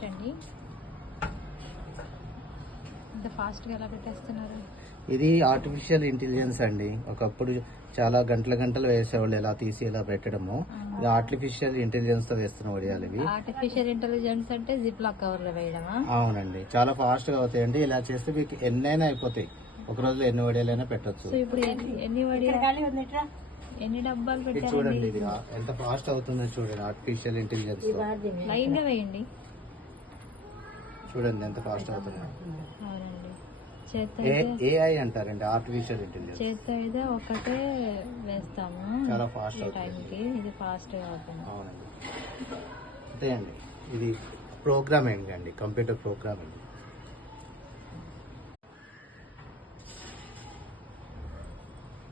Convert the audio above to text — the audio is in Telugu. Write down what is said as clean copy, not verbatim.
ఏంటండి ఇంత ఫాస్ట్గా ఎలా పెట్టేస్తున్నారు? ఇది ఆర్టిఫిషియల్ ఇంటెలిజెన్స్ అండి. ఒకప్పుడు చాలా గంటలు వేసేవాళ్ళు ఇలా తీసి ఇలా పెట్టడము. ఇది ఆర్టిఫిషియల్ ఇంటెలిజెన్స్ తో వేస్తున్న వడియాలు ఇవి. ఆర్టిఫిషియల్ ఇంటెలిజెన్స్ అంటే జిప్ లాక్ కవర్ లో వేయడమా? అవునండి, చాలా ఫాస్ట్ గా అవుతాయండి. ఇలా చేస్తే మీకు ఎన్నైనా అయిపోతాయి. ఒక రోజులో ఎన్ని వడియాలైనా పెట్టచ్చు. సో ఇప్పుడు ఎన్ని వడియాలు, ఎన్ని డబ్బాలు ఇది పెట్టారు? చూడండి, ఇది ఎంత ఫాస్ట్ అవుతుందో చూడండి. ఆర్టిఫిషియల్ ఇంటెలిజెన్స్ తో లైన్ గా వేయండి. చూడండి ఎంత ఫాస్ట్ అవుతుంది. అవునండి, చేత్తో ఏఐ అంటారండి, ఆర్టిఫిషియల్ ఇంటెలిజెన్స్. చేత్తో అయితే ఒకటే వేస్తాము చాలా ఫాస్ట్ ఈ టైంకి. ఇది ఫాస్ట్ గా అవుతుంది. అవునండి, అంతే అండి. ఇది ప్రోగ్రామింగ్ అండి, కంప్యూటర్ ప్రోగ్రామింగ్.